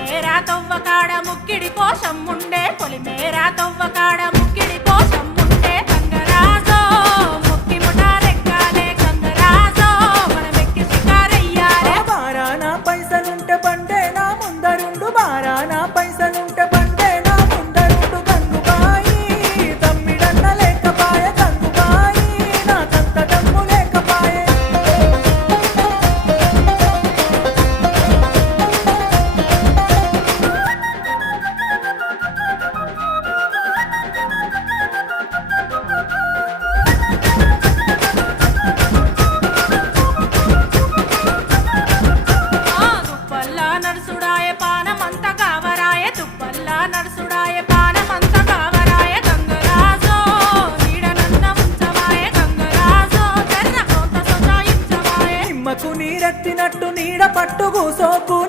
పొలిమేరా తవ్వకాడ ముక్కిడి కోసం ఉండే పొలిమేరా తవ్వకాడ ముక్కిడి కోసం ఉండే గంగరాజో ముక్కి ముఠారెక్కాలే గంగరాజో మనమెక్కి షికారయ్యాలే బారాన పైసలుంటే బండే నా ముందరుండు బారాన పైసలుంటే బండే నా ముందరుండు గంగుబాయి తమ్మిడన్న లేకపాయ గంగుబాయి నాకంత డమ్ము లేకపాయే తుప్పల్లా నడుసుడాయ పానమంత కావరాయ తుప్పల్లా నడుసుడాయ పానమంత కావరాయ గంగరాజో నీడనన్న ఉంచవాయ గంగరాజో తెర్ర కొంత సొచాయించవాయ నిమ్మకు నీరెత్తినట్టు నీడ పట్టు కూసోకు